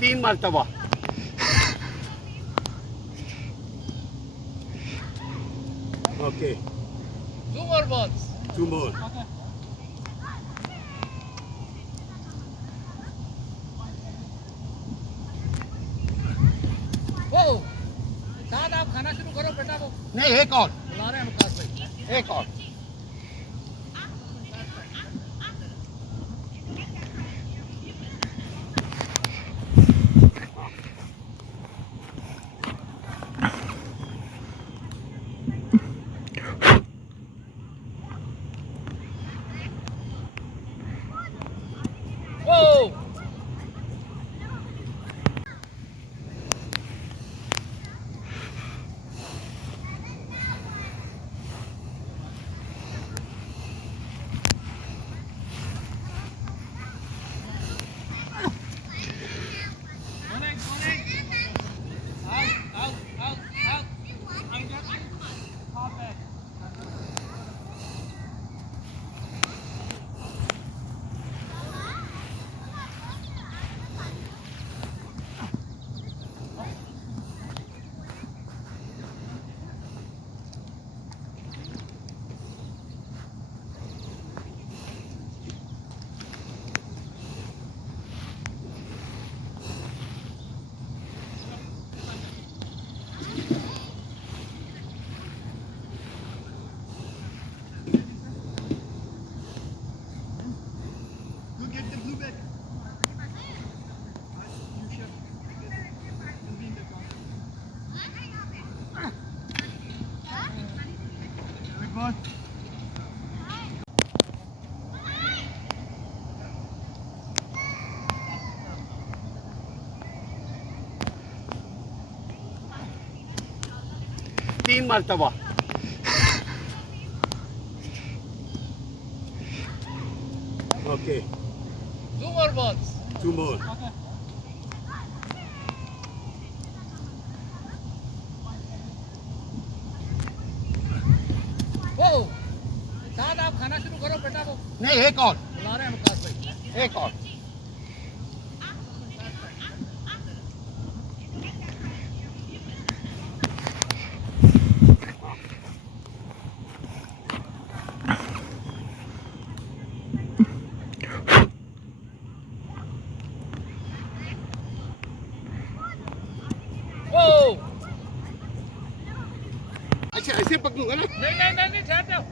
3 मरतबा। Okay. 2 more balls. 2 more. वो साहब आप खाना शुरू करो बेटा वो नहीं, एक और। बुला रहे हैं विकास भाई एक और। वो 3 मरतबा। Okay. 2 more balls. 2 more. वो साहब आप खाना शुरू करो बेटा वो नहीं, एक और। बुला रहे हैं विकास भाई एक और। वो अच्छा, ऐसे पकड़ूंगा ना। नहीं ठहर जाओ